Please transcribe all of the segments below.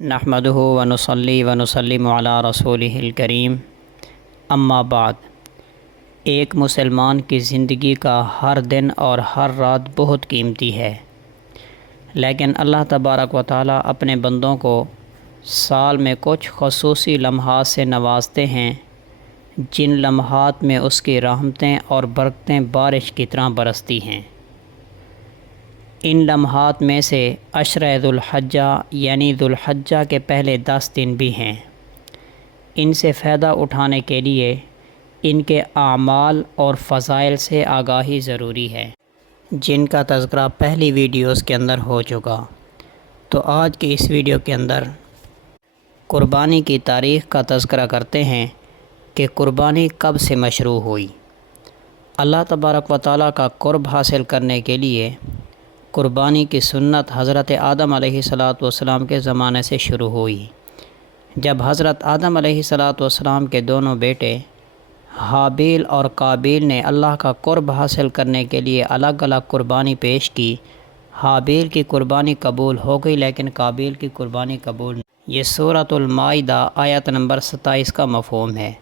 نحمدہ ونصلی ونسلم علی رسولہ الکریم اما بعد۔ ایک مسلمان کی زندگی کا ہر دن اور ہر رات بہت قیمتی ہے، لیکن اللہ تبارک و تعالیٰ اپنے بندوں کو سال میں کچھ خصوصی لمحات سے نوازتے ہیں، جن لمحات میں اس کی رحمتیں اور برکتیں بارش کی طرح برستی ہیں۔ ان لمحات میں سے عشرہ ذو الحجہ یعنی ذو الحجہ کے پہلے 10 دن بھی ہیں۔ ان سے فائدہ اٹھانے کے لیے ان کے اعمال اور فضائل سے آگاہی ضروری ہے، جن کا تذکرہ پہلی ویڈیوز کے اندر ہو چکا۔ تو آج کی اس ویڈیو کے اندر قربانی کی تاریخ کا تذکرہ کرتے ہیں کہ قربانی کب سے مشروع ہوئی۔ اللہ تبارک و تعالیٰ کا قرب حاصل کرنے کے لیے قربانی کی سنت حضرت آدم علیہ السلام کے زمانے سے شروع ہوئی، جب حضرت آدم علیہ السلام کے دونوں بیٹے حابیل اور قابیل نے اللہ کا قرب حاصل کرنے کے لیے الگ الگ قربانی پیش کی۔ حابیل کی قربانی قبول ہو گئی لیکن قابیل کی قربانی قبول نہیں۔ یہ سورۃ المائدہ آیت نمبر 27 کا مفہوم ہے۔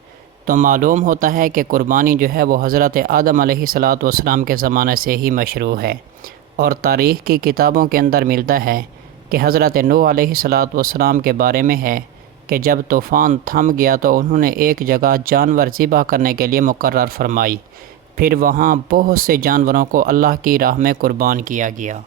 تو معلوم ہوتا ہے کہ قربانی جو ہے وہ حضرت آدم علیہ السلام کے زمانے سے ہی مشروع ہے، اور تاریخ کی کتابوں کے اندر ملتا ہے کہ حضرت نوح علیہ السلام کے بارے میں ہے کہ جب طوفان تھم گیا تو انہوں نے ایک جگہ جانور ذبح کرنے کے لیے مقرر فرمائی، پھر وہاں بہت سے جانوروں کو اللہ کی راہ میں قربان کیا گیا۔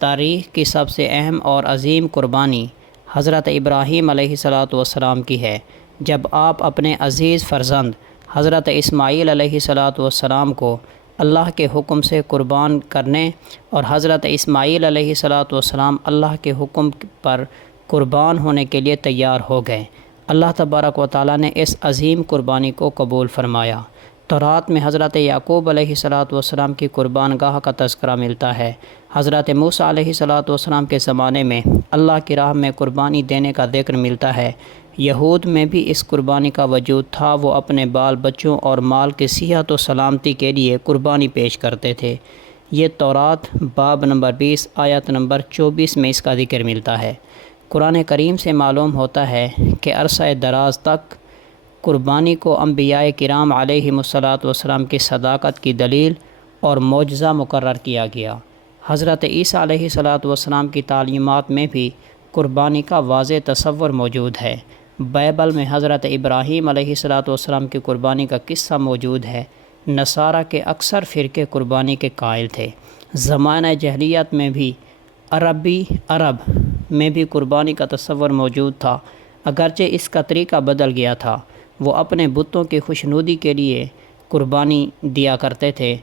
تاریخ کی سب سے اہم اور عظیم قربانی حضرت ابراہیم علیہ السلام کی ہے، جب آپ اپنے عزیز فرزند حضرت اسماعیل علیہ السلام کو اللہ کے حکم سے قربان کرنے اور حضرت اسماعیل علیہ السلام اللہ کے حکم پر قربان ہونے کے لیے تیار ہو گئے۔ اللہ تبارک و تعالیٰ نے اس عظیم قربانی کو قبول فرمایا۔ تورات میں حضرت یعقوب علیہ السلام کی قربان گاہ کا تذکرہ ملتا ہے۔ حضرت موسیٰ علیہ السلام کے زمانے میں اللہ کی راہ میں قربانی دینے کا ذکر ملتا ہے۔ یہود میں بھی اس قربانی کا وجود تھا، وہ اپنے بال بچوں اور مال کی صحت و سلامتی کے لیے قربانی پیش کرتے تھے۔ یہ تورات باب نمبر 20 آیت نمبر 24 میں اس کا ذکر ملتا ہے۔ قرآن کریم سے معلوم ہوتا ہے کہ عرصہ دراز تک قربانی کو انبیاء کرام علیہم السلام کی صداقت کی دلیل اور معجزہ مقرر کیا گیا۔ حضرت عیسیٰ علیہ السلام کی تعلیمات میں بھی قربانی کا واضح تصور موجود ہے۔ بائبل میں حضرت ابراہیم علیہ السلام کی قربانی کا قصہ موجود ہے۔ نصارہ کے اکثر فرقے قربانی کے قائل تھے۔ زمانہ جاہلیت میں بھی عرب میں بھی قربانی کا تصور موجود تھا، اگرچہ اس کا طریقہ بدل گیا تھا۔ وہ اپنے بتوں کی خوشنودی کے لیے قربانی دیا کرتے تھے۔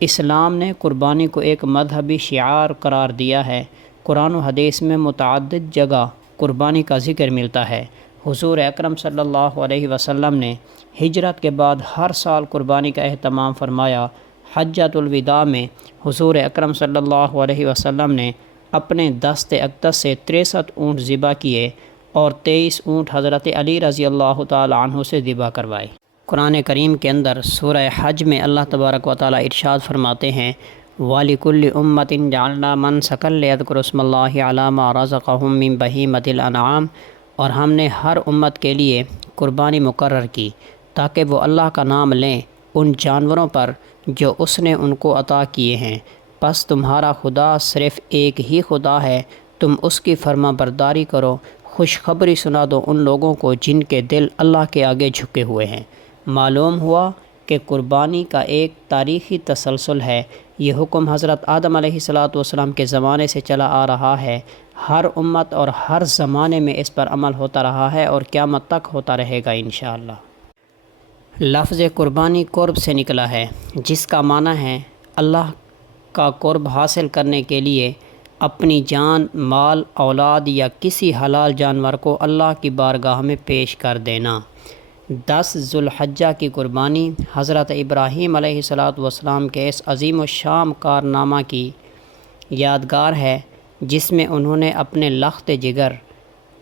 اسلام نے قربانی کو ایک مذہبی شعار قرار دیا ہے۔ قرآن و حدیث میں متعدد جگہ قربانی کا ذکر ملتا ہے۔ حضور اکرم صلی اللہ علیہ وسلم نے ہجرت کے بعد ہر سال قربانی کا اہتمام فرمایا۔ حجۃ الوداع میں حضور اکرم صلی اللہ علیہ وسلم نے اپنے دست اقدس سے 63 اونٹ ذبح کیے اور 23 اونٹ حضرت علی رضی اللہ تعالی عنہ سے ذبح کروائے۔ قرآن کریم کے اندر سورہ حج میں اللہ تبارک و تعالی ارشاد فرماتے ہیں وَلِكُلِّ أُمَّةٍ جَعَلْنَا مَنْسَكًا لِيَذْكُرُوا اسْمَ اللَّهِ عَلَىٰ مَا رَزَقَهُم مِّن بَهِيمَةِ الْأَنْعَامِ، اور ہم نے ہر امت کے لیے قربانی مقرر کی تاکہ وہ اللہ کا نام لیں ان جانوروں پر جو اس نے ان کو عطا کیے ہیں۔ پس تمہارا خدا صرف ایک ہی خدا ہے، تم اس کی فرما برداری کرو، خوشخبری سنا دو ان لوگوں کو جن کے دل اللہ کے آگے جھکے ہوئے ہیں۔ معلوم ہوا کہ قربانی کا ایک تاریخی تسلسل ہے۔ یہ حکم حضرت آدم علیہ السلام کے زمانے سے چلا آ رہا ہے۔ ہر امت اور ہر زمانے میں اس پر عمل ہوتا رہا ہے اور قیامت تک ہوتا رہے گا انشاءاللہ۔ لفظ قربانی قرب سے نکلا ہے، جس کا معنی ہے اللہ کا قرب حاصل کرنے کے لیے اپنی جان، مال، اولاد یا کسی حلال جانور کو اللہ کی بارگاہ میں پیش کر دینا۔ 10 ذو الحجہ کی قربانی حضرت ابراہیم علیہ السلام کے اس عظیم و شان کارنامہ کی یادگار ہے، جس میں انہوں نے اپنے لخت جگر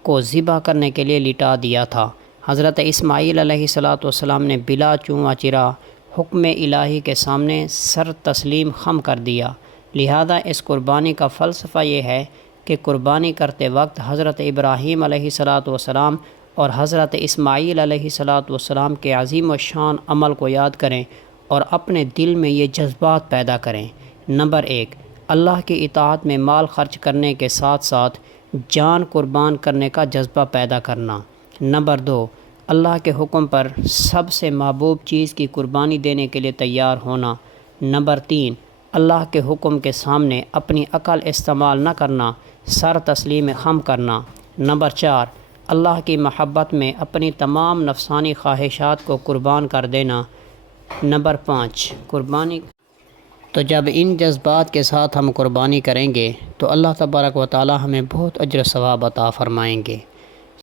کو ذبح کرنے کے لیے لٹا دیا تھا۔ حضرت اسماعیل علیہ السلام نے بلا چونہ چرا حکم الہی کے سامنے سر تسلیم خم کر دیا۔ لہذا اس قربانی کا فلسفہ یہ ہے کہ قربانی کرتے وقت حضرت ابراہیم علیہ السلام اور حضرت اسماعیل علیہ السلام کے عظیم و شان عمل کو یاد کریں اور اپنے دل میں یہ جذبات پیدا کریں۔ نمبر 1، اللہ کی اطاعت میں مال خرچ کرنے کے ساتھ ساتھ جان قربان کرنے کا جذبہ پیدا کرنا۔ نمبر 2، اللہ کے حکم پر سب سے محبوب چیز کی قربانی دینے کے لیے تیار ہونا۔ نمبر 3، اللہ کے حکم کے سامنے اپنی عقل استعمال نہ کرنا، سر تسلیم خم کرنا۔ نمبر 4، اللہ کی محبت میں اپنی تمام نفسانی خواہشات کو قربان کر دینا۔ نمبر 5، قربانی۔ تو جب ان جذبات کے ساتھ ہم قربانی کریں گے تو اللہ تبارک و تعالی ہمیں بہت اجر و ثواب عطا فرمائیں گے۔